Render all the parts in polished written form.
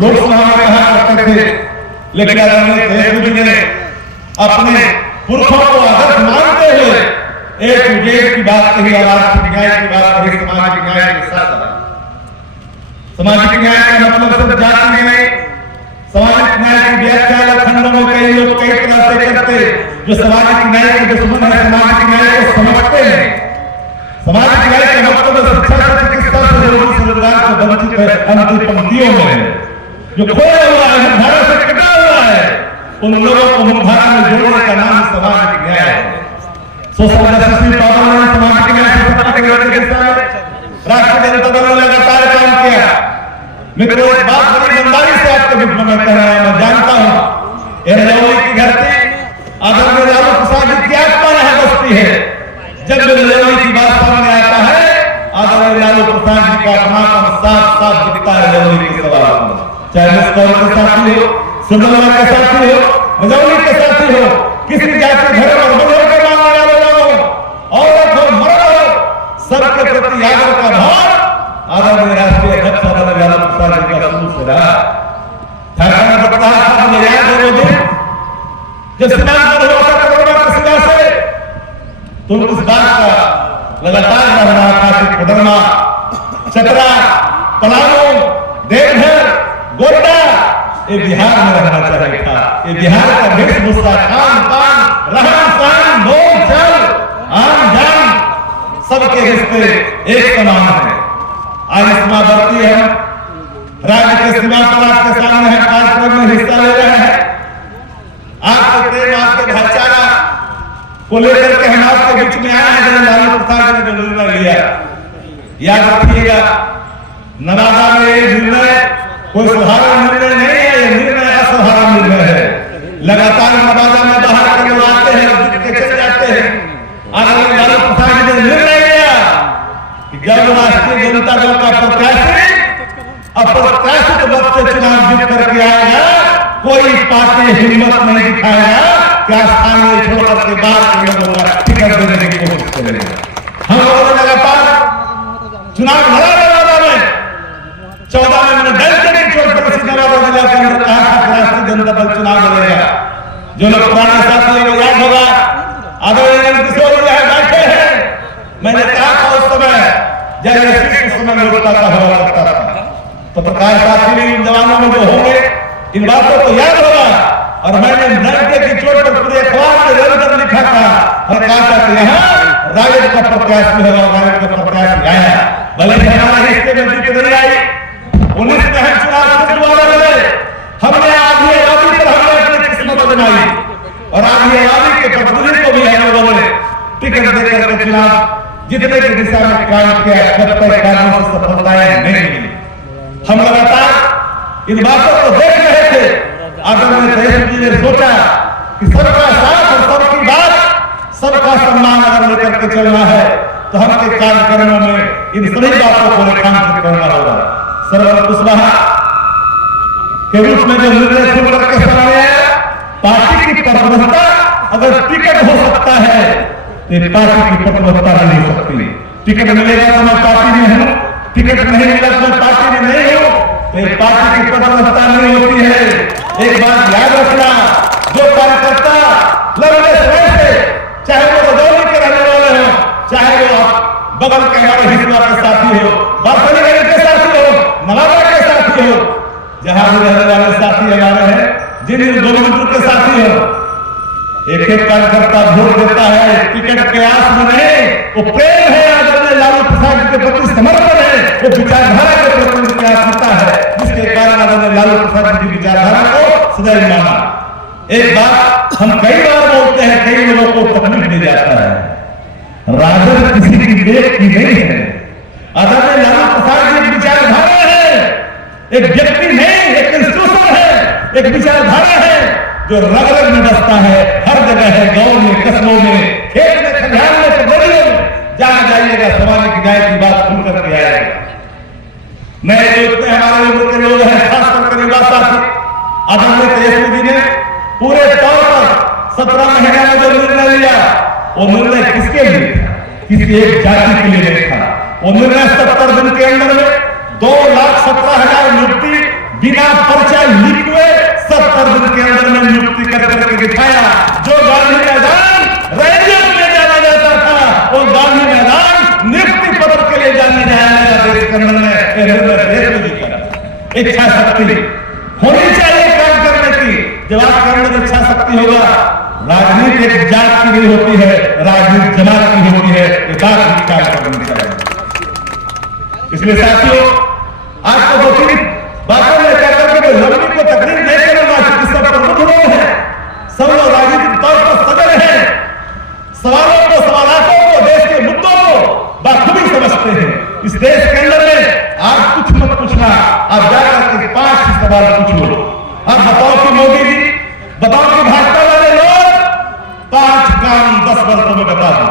लोकसभा में कहा करते थे, लेकिन आदरणीय देशमुख जी ने अपने पुरखों को आदर्श मानते हुए एक उद्देश्य की बात कही और आर्थिक न्याय की बात कही, सामाजिक न्याय के साथ। सामाजिक न्याय का मतलब सिर्फ जाति में नहीं, सामाजिक न्याय की व्याख्या खंडों में कई लोग कई तरह से करते, जो सामाजिक न्याय के दुश्मन है, सामाजिक न्याय को समझते हैं। सामाजिक न्याय का मतलब शिक्षा से, चिकित्सा से, रोजगार से वंचित है, अंतिम पंक्तियों में जो खोया हुआ है, धारा से कटा हुआ है, उन लोगों को मुख्यधारा में जोड़ने का नाम सामाजिक न्याय है। सोशल जस्टिस पावर ने सामाजिक न्याय की स्थापना के दिशा में राष्ट्रीय जनता दल ने लगातार काम किया। मित्रों, एक बात बड़ी ईमानदारी से आपके बीच में मैं कह रहा हूं, मैं जानता हूं रजौली की धरती आदरणीय लालू प्रसाद जी की आत्मा यहां बसती है। जब रजौली की बात सामने आता है, आदरणीय लालू प्रसाद जी का अपनापन साफ साफ दिखता है रजौली के सवाल में। चाहे मुस्कौर के साथी हो, सुंदरवा के साथी हो, रजौली के साथी हो, किसी जाति धर्म और बुजुर्ग के मानने वाले लोग हो, औरत हो, मर्द हो, सबके प्रति आदर का भाव आदरणीय राष्ट्रीय अध्यक्ष आदरणीय लालू प्रसाद जी का शुरू से रहा। झारखंड में बता मुझे याद है वो दिन जब सीमांत हुआ था कोरोना की वजह से, तो इस बात का लगातार रह रहा था कि कोडरमा, चतरा, पलामू, देवघर, गोड्डा ये बिहार में रहना चाहिए था। ये बिहार का वेशभूषा, खान पान, रहन सहन, बोल चाल, आम जान, सबके रिश्ते एक समान है। आज सीमावर्ती है, राज्य के सीमा पर आपके सामने है, कार्यक्रम में हिस्सा ले रहे हैं। आपके प्रेम, आपके भाईचारा को लेकर के हम आपके बीच में आए हैं। लालू प्रसाद ने जो निर्णय लिया, याद रखिएगा, नवादा में ये निर्णय कोई साधारण निर्णय नहीं है, ये निर्णय असाधारण निर्णय है। लगातार नवादा में बाहर के लोग आते हैं, जीत के चले जाते हैं। आदरणीय लालू प्रसाद ने निर्णय लिया कि जब राष्ट्रीय जनता दल का प्रत्याशी अप्रत्याशित मत से चुनाव जीत करके आएगा, कोई पार्टी हिम्मत नहीं दिखाएगा कि स्थानीय छोड़कर के बाद लोगों का टिकट देने की कोशिश करेगा। हम लोगों ने लगातार चुनाव लड़ा नवादा में, 14 में मैंने डर के नहीं छोड़ कर नवादा जिला के अंदर कहा था राष्ट्रीय जनता दल चुनाव लड़ेगा। जो लोग पुराने साथियों को याद होगा, आदरणीय किशोर जी बैठे हैं, मैंने कहा था उस समय जब उस समय लोकता का हुआ करता था, पत्रकार साथी भी इन जवानों में जो होंगे इन बातों को याद होगा। और मैंने नरके की चोट पर पूरे अखबार में निरंतर लिखा था और कहा था कि यहाँ राजद का प्रत्याशी होगा, राजद का प्रत्याशी आया। भले हमारे हिस्से में जीत नहीं आई, 19 में हम चुनाव दोबारा लड़े, हमने आधी आबादी पर हमने अपनी किस्मत बनाई और आधी आबादी के प्रतिनिधि को भी हम लोगों ने टिकट देकर के चुनाव जीतने की दिशा में काम किया। जब तक कानून से सफलताएं नहीं मिली, हम लगातार इन बातों को देख रहे थे। आदरणीय देशमुख जी ने सोचा कि सबका साथ और सबकी बात, सबका सम्मान अगर लेकर के चलना है तो हमके कार्यक्रमों में इन सभी बातों को रेखांकित करना होगा। सर्वोच्च कुशवाहा के रूप में जो निर्णय शुरू करके सामने आया, पार्टी की प्रतिबद्धता अगर टिकट हो सकता है तो पार्टी की प्रतिबद्धता नहीं हो सकती। टिकट मिलेगा तो मैं पार्टी में हूं, टिकट नहीं मिला तो मैं पार्टी में नहीं हूं, तो पार्टी की प्रतिबद्धता नहीं होती है। एक बात याद रखना, जो कार्यकर्ता लंबे समय से, चाहे वो रजौली के रहने वाले हो, चाहे वो बगल के हमारे हिस्सा के साथी हो, बारसलीगंज के साथी हो, नवादा के साथी हो, जहां भी रहने वाले साथी हमारे हैं, जिन दोनों के साथी हो, एक एक कार्यकर्ता वोट देता है टिकट के आस में नहीं, वो प्रेम है, आदरणीय लालू प्रसाद के प्रति समर्पण है, वो विचारधारा के प्रति आस्था है, जिसके कारण आदरणीय लालू प्रसाद की विचारधारा को सदैव माना। एक बात हम कई बार बोलते हैं, कई लोगों को तकलीफ दे जाता है, राजद किसी की देश की नहीं है। आदरणीय लालू प्रसाद की विचारधारा है, एक व्यक्ति नहीं, एक इंस्टीट्यूशन है, एक विचारधारा है जो रग रग में बसता है, हर जगह है, गांव में, कस्बों में, खेत में, खलिहान में, पगड़ियों में, जहां जाइएगा सामाजिक न्याय की बात सुन करके आएगा। नए जो हमारे उम्र के लोग हैं, खास करके युवा साथी, आदरणीय देशमुख जी ने पूरे तौर पर 17 महीने में जो निर्णय लिया, वो निर्णय किसके लिए था? किसी एक जाति के लिए नहीं था। वो निर्णय 70 दिन के अंदर में 2,17,000 नियुक्ति बिना परिचय लिखे 70 दिन के अंदर में नियुक्ति करके दिखाया। जो गांधी मैदान रैलियों के लिए जाना जाता था, वो गांधी मैदान नियुक्ति पत्र के लिए जाने जाया देश के अंदर में इच्छा शक्ति होनी चाहिए काम करने की। जब आपके अंदर इच्छा शक्ति होगा, राजनीति एक जात की नहीं होती है, राजनीति जमात की होती है। ये बात विचार करनी चाहिए। इसलिए साथियों, आपको दो तीन बातों में कहकर के लंबी को तकलीफ नहीं करना, सब प्रमुख लोग हैं, सब लोग राजनीतिक तौर पर सजग हैं, सवालों को, सवालातों को, देश के मुद्दों को बाखूबी समझते हैं। इस देश के अंदर में आप कुछ मत पूछना, आप जाकर के 5 सवाल पूछ लो। आप बताओ कि मोदी जी, बताओ कि भाजपा वाले लोग 5 काम 10 वर्षों में बता दो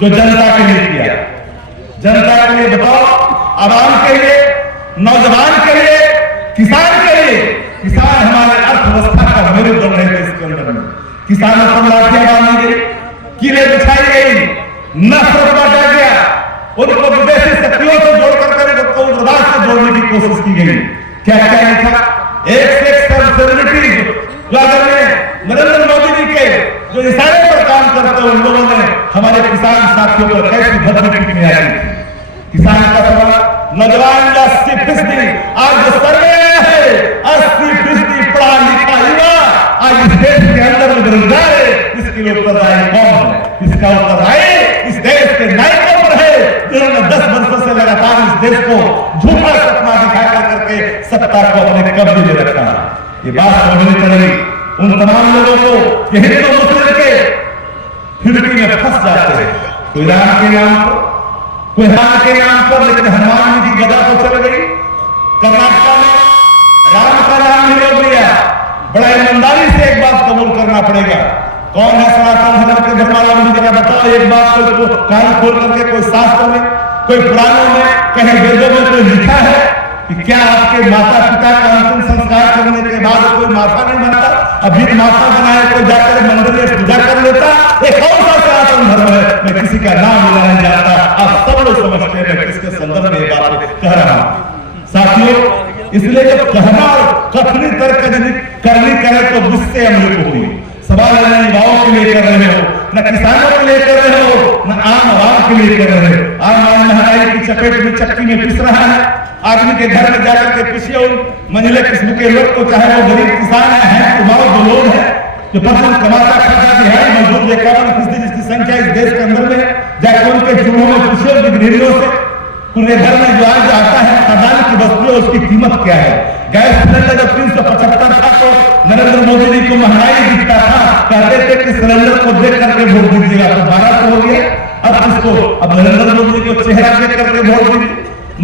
जो जनता के लिए किया। जनता के लिए बताओ, आवाम के लिए, नौजवान के लिए, किसान के लिए। किसान हमारे अर्थव्यवस्था का मेरुदंड है। इसके अंदर में किसानों पर लाठियां बांधी गई, किले बिछाई गई, नफरत बांटा गया, उनको विदेशी शक्तियों से जोड़कर उनको उग्रवाद से जोड़ने की कोशिश की गई। क्या क्या लिखा? एक से एक सेलिब्रिटी जो अगर नरेंद्र मोदी जी के जो इशारे पर काम करते हैं, उन लोगों ने हमारे किसान साथियों पर कैसी भद्दी टिप्पणी आई। किसान का सवाल, नौजवान 80% आज जो सर्वे आया है, 80% पढ़ा लिखा युवा आज इस देश के अंदर में बेरोजगार है। इसके लिए उत्तरदायी कौन है? इसका उत्तरदायी इस देश के नायकों पर है, जिन्होंने 10 वर्षों से लगातार इस देश को झूठा सपना दिखाकर करके सत्ता को अपने कब्जे में रखा। ये बात समझनी पड़ेगी उन तमाम लोगों को कि हिंदू मुस्लिम के फिरकी में फंस जाते हैं। कोई राम के नाम पर, कोई राम के नाम पर, लेकिन हनुमान जी की गदा तो चल गई। कर्नाटक में राम का नाम ही लोग लिया। बड़ा ईमानदारी से एक बात कबूल करना पड़ेगा, कौन है सनातन धर्म के धर्मावलंबी? जरा बताओ एक बात, कोई कान खोल करके, कोई शास्त्र में, कोई पुराणों में, कहीं वेदों में कोई लिखा है कि क्या आपके माता पिता का अंतिम संस्कार करने के बाद कोई माता नहीं बनता? अभी माता बनाए कोई जाकर मंदिर में पूजा कर लेता? ये कौन सा सनातन धर्म है? मैं किसी का नाम लेना चाहता, आप सब लोग समझते हैं मैं किसके संदर्भ में ये बात कह रहा हूं। साथियों, इसलिए जब कहना और कथनी तर्क करनी करे तो गुस्से हम लोग होती है। सवाल न युवाओं के लिए कर रहे हो, न किसानों के लिए कर रहे हो, न आम आवाम के लिए कर रहे हो। आम महंगाई की चपेट में चक्की में पिस रहा है। आदमी के घर में जाकर के पूछिए उन मंझले किस्म के लोग को, चाहे वो गरीब किसान है, कुमाऊं जो लोग हैं जो फसल कमाता खाता दिहाड़ी मजदूर 51% जिसकी संख्या इस देश के अंदर में, जाकर उनके चूल्हों में पूछिए उनकी गृहिणियों से, उनके घर में जो आज आता है खदान की वस्तु है, उसकी कीमत क्या है? गैस सिलेंडर जब 375 था तो नरेंद्र मोदी जी को महंगाई दिखता था, कहते थे कि सिलेंडर को देख करके वोट दीजिएगा। तो 12 हो गया। अब इसको अब नरेंद्र मोदी को चेहरा देख करके वोट दीजिए।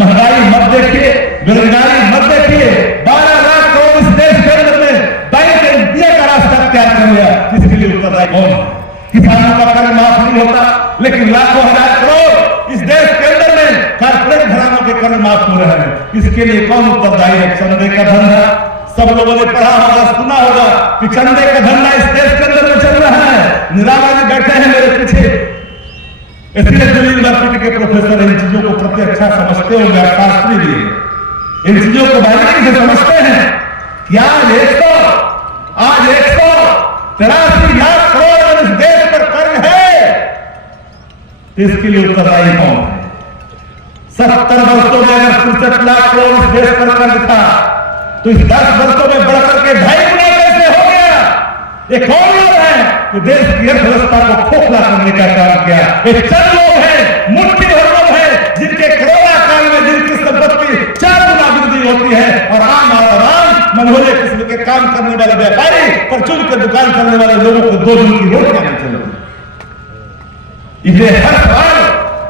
महंगाई मत देखिए, बेरोजगारी मत देखिए। 12 लाख करोड़ इस देश के अंदर में बैंक एनपीए का रास्ता तैयार कर लिया। इसके लिए उत्तरदायी कौन है? किसानों का कर्ज माफ नहीं होता, लेकिन लाखों हजार करोड़ इस देश के अंदर में कारपोरेट घरानों के कर्ज माफ हो रहे हैं। इसके लिए कौन उत्तरदायी है? चंदे का धंधा सब लोगों ने पढ़ा होगा, सुना होगा कि चंदे का धंधा इस देश के अंदर में चल रहा है। निराला जी बैठे हैं मेरे पीछे, इसलिए यूनिवर्सिटी के प्रोफेसर इन चीजों को प्रत्यक्ष समझते होंगे, शास्त्री भी इन चीजों को बारीकी से समझते हैं कि आज 183 लाख करोड़ इस देश पर कर्ज है। इसके लिए उत्तरदायी कौन है? 70 वर्षों में अगर 63 लाख करोड़ इस देश पर कर्ज था, तो इस 10 वर्षों में बढ़कर के 2.5 गुना कैसे हो गया? ये कौन लोग हैं जो देश की अर्थव्यवस्था को खोखला करने का काम किया? ये चंद लोग हैं, मुट्ठी भर लोग हैं, जिनके कोरोना काल में जिनकी संपत्ति 4 गुना वृद्धि होती है, और आम मनोले किस्म के काम करने वाले व्यापारी परचून के दुकान करने वाले लोगों को 2 दिन की रोटियां नहीं चलती। इसलिए हर सवाल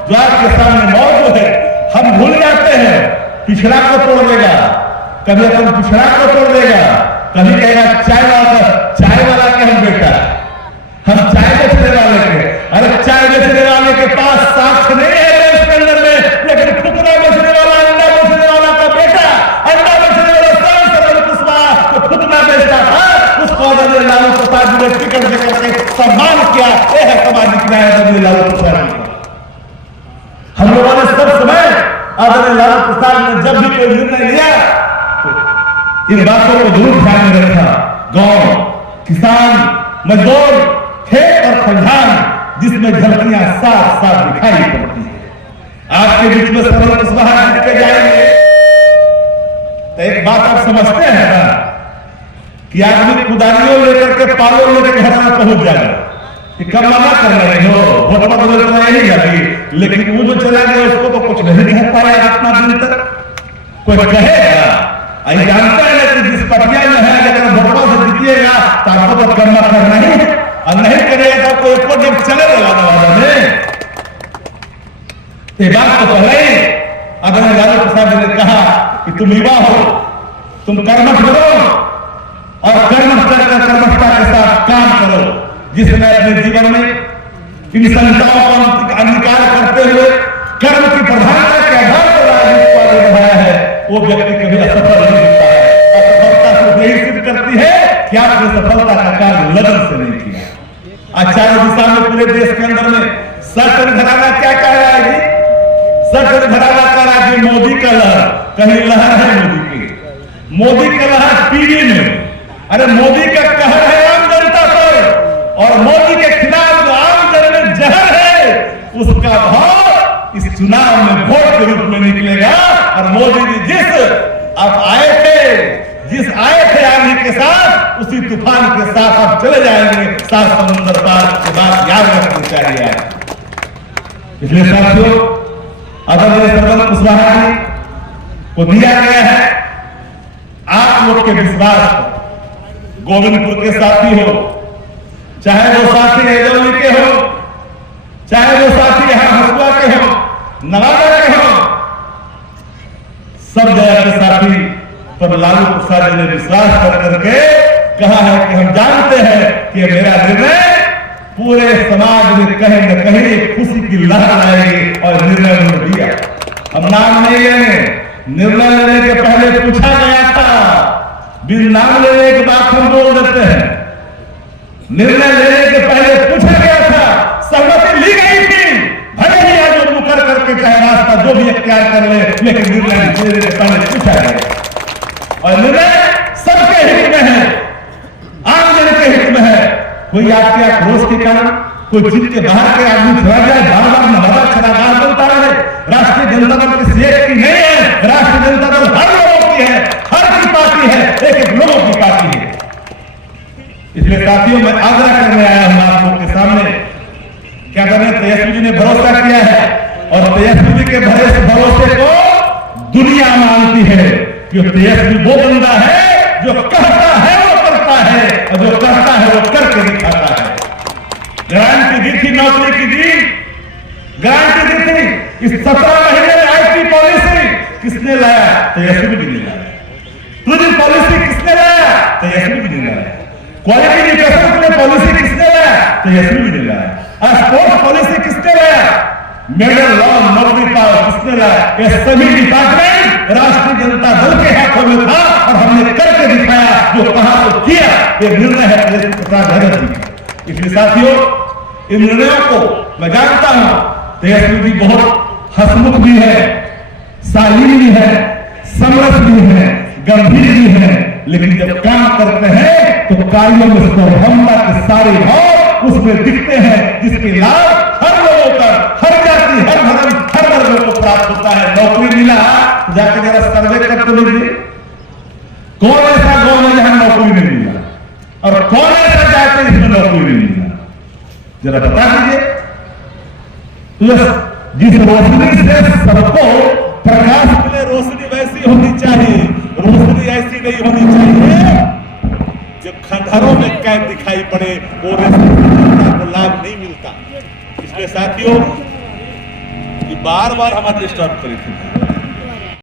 जो आपके सामने मौजूद है, हम भूल जाते हैं। पिछड़ा को तोड़ देगा, कभी अपन पिछड़ा को तोड़ देगा, कभी कहेगा चाय वाला के हम बेटा, हम चाय बेचने वाले के। अरे चाय बेचने वाले के पास साक्ष्य नहीं है देश के अंदर में, लेकिन फुकना बेचने वाला, अंडा बेचने वाला का बेटा, अंडा बेचने वाला तो फुकना बेचता था, उसको लालू प्रसाद जी ने टिकट देकर के सम्मान किया। यह है सामाजिक न्याय लालू प्रसाद जी का। हम लोगों ने सब समय आदरणीय लालू प्रसाद ने जब भी कोई निर्णय लिया तो इन बातों को जरूर ध्यान में रखा। गांव, किसान, मजदूर, खेत और खलिहान जिसमें झलकियां साफ साफ दिखाई पड़ती है। आपके बीच में सरल कुशवाहा जीत के जाएंगे तो एक बात आप समझते हैं ना कि आदमी कुदारियों लेकर के पालों लेकर घर में पहुंच जाएगा कि कब मना कर रहे हो, वोट मत बोलना नहीं जाती, लेकिन वो जो चला गया उसको तो कुछ नहीं कह पाया इतना दिन तक। कोई कहेगा आई जानता है कि जिस पटिया में है अगर भोटवा से जीतिएगा तो आपको तो कर्म करना ही है, और नहीं करेगा तो कोई ऊपर जब चले वाला में ये बात तो पहले आदरणीय लालू प्रसाद ने कहा कि तुम युवा हो, तुम कर्मठ करो और कर्मठता के साथ काम करो, जिसने अपने जीवन में इन संस्थाओं का अंगीकार करते हुए कर्म की प्रधानता के आधार पर राजनीति को आगे बढ़ाया है, वो व्यक्ति कभी असफल नहीं होता है। असफलता सिर्फ यही सिद्ध करती है कि आपने सफलता का कार्य लगन से नहीं किया। आचार्य दिशा में पूरे देश के अंदर में सर घराना क्या कह रहा है जी? सर घराना कह रहा है मोदी का लहर, कहीं लहर है मोदी की, मोदी का लहर पीढ़ी में, अरे मोदी का कहर है आम जनता पर, और मोदी के खिलाफ जो आम जन में जहर है उसका भाव इस चुनाव में वोट के रूप में निकलेगा। और मोदी जी जिस आए थे आने के साथ उसी तूफान के साथ अब चले जाएंगे 7 समुद्र पार के बाद याद रखनी चाहिए। इसलिए साथियों आदरणीय सरल कुशवाहा जी को दिया गया है आप लोग के विश्वास पर, गोविंदपुर के साथी हो, चाहे वो साथी एजौली के हो, चाहे वो साथी यहां हसुआ के हो, नवादा के हो, सब जगह के साथी पर लालू प्रसाद ने विश्वास कर करके कहा है कि हम जानते हैं कि मेरा निर्णय पूरे समाज में कहीं न कहीं खुशी की लहर आएगी, और निर्णय उन्होंने दिया। हम नाम नहीं लेंगे, निर्णय लेने के पहले पूछा गया था, बिन नाम लेने के बाद हम बोल देते हैं। निर्णय लेने के पहले पूछा गया था, सहमति ली गई थी, भले ही आज मुकर करके चाहे रास्ता जो भी इख्तियार कर ले, लेकिन निर्णय लेने के पहले पूछा गया, और निर्णय सबके हित में है, आम जन के हित में है। कोई आपके आक्रोश के कारण कोई जीत के बाहर के आदमी चला जाए, बार बार नवादा छलागार बनता रहे, राष्ट्रीय जनता दल किसी एक की नहीं है, राष्ट्रीय जनता दल हर लोगों की है, हर की पार्टी है, एक लोगों की पार्टी है। इसलिए साथियों मैं आग्रह करने आया हूं आप लोग के सामने, क्या करें, तेजस्वी जी ने भरोसा किया है, और तेजस्वी जी के भरोसे को दुनिया मानती है कि तेजस्वी वो बंदा है जो कहता है वो करता है, और जो करता है वो करके दिखाता है। गारंटी दी थी, नौकरी की दी, गारंटी दी थी। इस 17 महीने में आईटी पॉलिसी किसने लाया? तेजस्वी जी ने लाया। टूरिज्म पॉलिसी किसने लाया? तेजस्वी जी ने लाया। क्वालिटी एजुकेशन के लिए पॉलिसी किसने लाया? तेजस्वी जी ने लाया। स्पोर्ट्स पॉलिसी किसने लाया? मेडल लॉ नौकरी का किसने लाया? ये सभी डिपार्टमेंट राष्ट्रीय जनता दल के हाथों में था, और हमने करके दिखाया, जो कहा तो किया। ये निर्णय है तेजस्वी प्रसाद यादव जी का। इसलिए साथियों इन निर्णयों को मैं जानता हूं, तेजस्वी जी बहुत हंसमुख भी है, शालीन भी है, समरस भी है, गंभीर भी है, लेकिन जब काम करते हैं तो कार्यों में सौभाग्यता के सारे भाव उसमें दिखते हैं, जिसके लाभ हर लोगों का, हर जाति, हर धर्म, हर वर्ग को प्राप्त होता है। नौकरी मिला, जाके जरा सर्वे करते लीजिए, कौन ऐसा गांव है जहां नौकरी नहीं मिला, और कौन ऐसा जाति जिसमें नौकरी नहीं मिला, जरा बता दीजिए। जिस रोशनी से सबको प्रकाश मिले, रोशनी वैसी होनी चाहिए, रोशनी ऐसी नहीं होनी चाहिए जो खंडहरों में कैद दिखाई पड़े, वो को लाभ नहीं मिलता। इसलिए साथियों बार बार हमारे डिस्टर्ब करी थी।